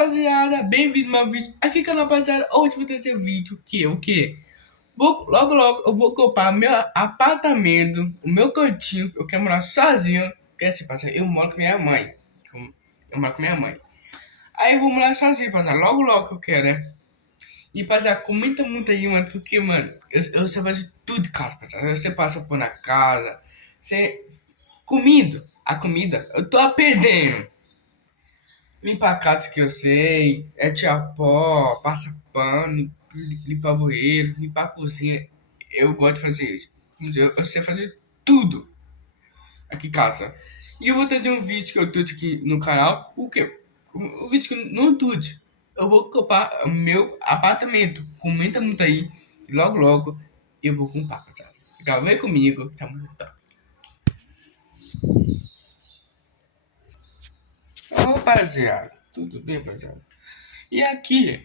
rapaziada, bem-vindo a mais um vídeo aqui no canal, rapaziada. Hoje vou trazer um vídeo que o quê? Logo eu vou ocupar meu apartamento, o meu cantinho. Eu quero morar sozinho. Porque assim, rapaziada, eu moro com minha mãe. Eu moro com minha mãe. Aí eu vou morar sozinho, rapaziada. Logo que eu quero, né? E, rapaziada, comenta muito aí, mano. Porque, mano, eu sei fazer tudo de casa, rapaziada. Você passa por na casa. Você. A comida, eu tô perdendo. Limpar a casa que eu sei, é tirar pó, passa pano, limpar o banheiro, limpar a cozinha. Eu gosto de fazer isso. Eu sei fazer tudo aqui em casa. E eu vou trazer um vídeo que eu trouxe aqui no canal. O quê? Um vídeo que eu não trouxe. Eu vou ocupar meu apartamento. Comenta muito aí. E logo eu vou comprar, tá? Fica, vem comigo. Tá muito top. Ô, rapaziada. Tudo bem, rapaziada? E aqui